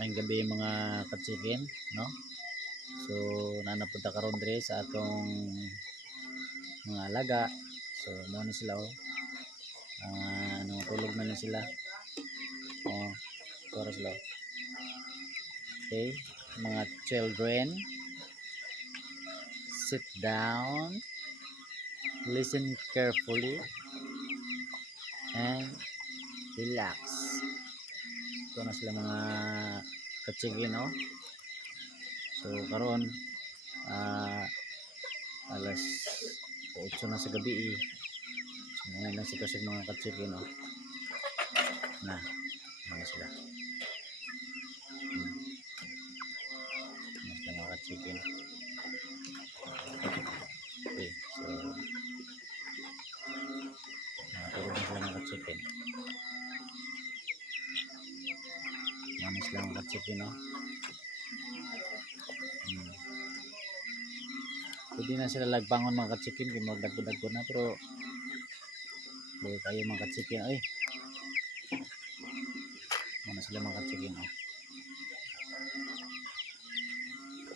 may gabi yung mga ka-chicken, no? So nanapunta karon dire sa atong mga alaga. So mo na sila oh. Tulog na sila. Oh, para sila. Okay, mga children, sit down, listen carefully, and relax. Ito na sila mga ka-chicken, no? So karon alas 8 na sa gabi eh. So ngayon lang sila sa mga ka-chicken, no? Na ano sila mga ka-chicken. Okay, so natulog na sila mga ka-chicken. Manis lang mga ka-chicken, no? Pwede na sila lagbangon mga ka-chicken kung magdagpo-dagpo na, pero buhay tayo mga ka-chicken. Ay, mana sila mga ka-chicken, oh.